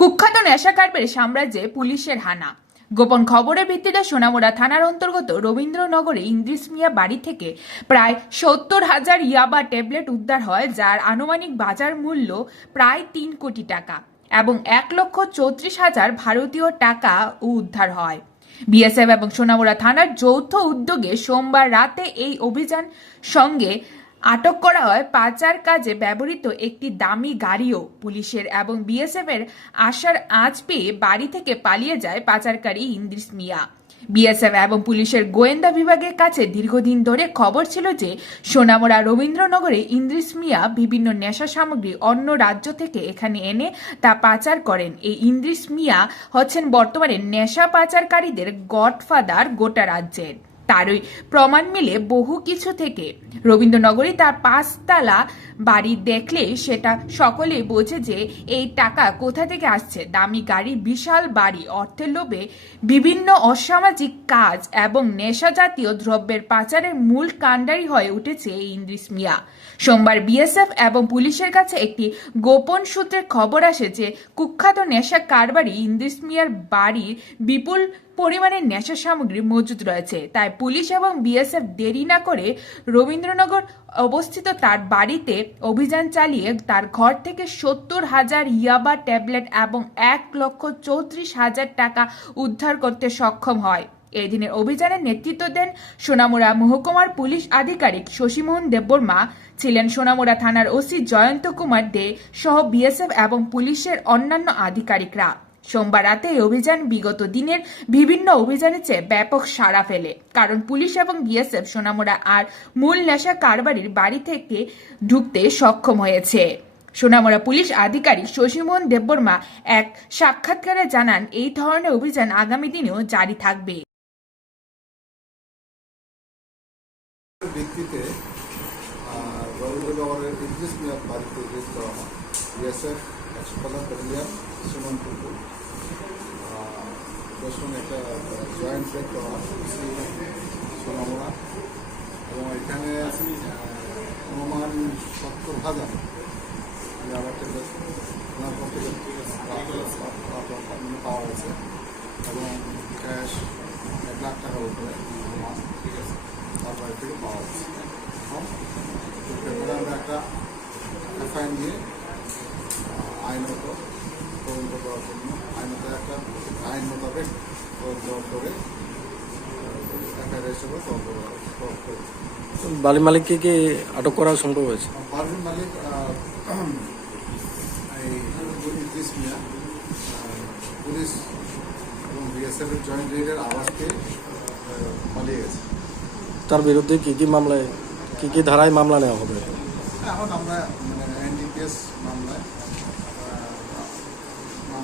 কুখ্যাত নেশা কারবারি সাম্রাজ্যে পুলিশের হানা। গোপন খবরের ভিত্তিতে সোনামুড়া থানার অন্তর্গত রবীন্দ্রনগরে ইন্দ্রিস মিয়া বাড়ি থেকে প্রায় সত্তর হাজার ইয়াবা ট্যাবলেট উদ্ধার হয়, যার আনুমানিক বাজার মূল্য প্রায় তিন কোটি টাকা এবং এক লক্ষ চৌত্রিশ হাজার ভারতীয় টাকা উদ্ধার হয়। বিএসএফ এবং সোনামুড়া থানার যৌথ উদ্যোগে সোমবার রাতে এই অভিযান সঙ্গে আটক করা হয় পাচার কাজে ব্যবহৃত একটি দামি গাড়িও পুলিশের এবং বিএসএফ এর আশার আঁচ পেয়ে বাড়ি থেকে পালিয়ে যায় পাচারকারী ইন্দ্রিস মিয়া। বিএসএফ এবং পুলিশের গোয়েন্দা বিভাগের কাছে দীর্ঘদিন ধরে খবর ছিল যে সোনামুড়া রবীন্দ্রনগরে ইন্দ্রিস মিয়া বিভিন্ন নেশা সামগ্রী অন্য রাজ্য থেকে এখানে এনে তা পাচার করেন। এই ইন্দ্রিস মিয়া হচ্ছেন বর্তমানে নেশা পাচারকারীদের গডফাদার গোটা রাজ্যের। তারই প্রমাণ মিলে বহু কিছু থেকে। রবীন্দ্রনগরী তার পাঁচতলা বাড়ি দেখলে সেটা সকলেই বোঝে যে এই টাকা কোথা থেকে আসছে। দামি গাড়ি, বিশাল বাড়ি, অর্থের লোভে বিভিন্ন অসামাজিক কাজ এবং নেশা জাতীয় দ্রব্যের পাচারের মূল কাণ্ডারি হয়ে উঠেছে ইন্দ্রিস মিয়া। সোমবার বিএসএফ এবং পুলিশের কাছে একটি গোপন সূত্রের খবর আসে যে কুখ্যাত নেশা কারবারি ইন্দ্রিস মিয়ার বাড়ির বিপুল পরিমাণে নেশা সামগ্রী মজুদ রয়েছে। তাই পুলিশ এবং বিএসএফ দেরি না করে রবীন্দ্রনগর অবস্থিত তার বাড়িতে অভিযান চালিয়ে তার ঘর থেকে সত্তর হাজার ইয়াবা ট্যাবলেট এবং এক লক্ষ চৌত্রিশ হাজার টাকা উদ্ধার করতে সক্ষম হয়। এই দিনের অভিযানের নেতৃত্ব দেন সোনামুড়া মহকুমার পুলিশ আধিকারিক শশীমোহন দেববর্মা, ছিলেন সোনামুড়া থানার ওসি জয়ন্ত কুমার দে সহ বিএসএফ এবং পুলিশের অন্যান্য আধিকারিকরা। সোমবার রাতে এই অভিযান বিগত দিনের বিভিন্ন অভিযানের চেয়ে ব্যাপক সাড়া ফেলে। কারণ পুলিশ এবং বিএসএফ, সোনামুড়া আর মূল নেশা কারবারির বাড়ি থেকে ঢুকতে সক্ষম হয়েছে। সোনামুড়া পুলিশ আধিকারিক শশীমোহন দেববর্মা এক সাক্ষাৎকারে জানান, এই ধরনের অভিযান আগামী দিনেও জারি থাকবে। ভিত্তিতে মিয়ার বাড়িতে করা হয়। বিএসএফ সুমন টুকু দর্শন একটা জয়েন্ট রেড করা সোনামোড়া এবং এখানে অনুমান সত্তর হাজার পাওয়া গেছে এবং ক্যাশ এক লাখ টাকার উপরে ঠিক আছে তারপরে থেকে পাওয়া যাচ্ছে এখন আমরা একটা এফআইআর নিয়ে আইনত তদন্ত করার জন্য আইনত একটা আইন মোতাবেক তদন্ত করে বালি মালিককে কি আটক করা সম্ভব হয়েছে? পারভিন মালিক ইদ্রিস মিয়া পুলিশ এবং বিএসএফ এর জয়েন্ট রেডের আওয়াজ পেয়ে আহ, পালিয়ে গেছে। তার বিরুদ্ধে কি কি মামলায় কি কি ধারায় মামলা নেওয়া হবে? এখন আমরা মানে এনডিপিএস মামলায়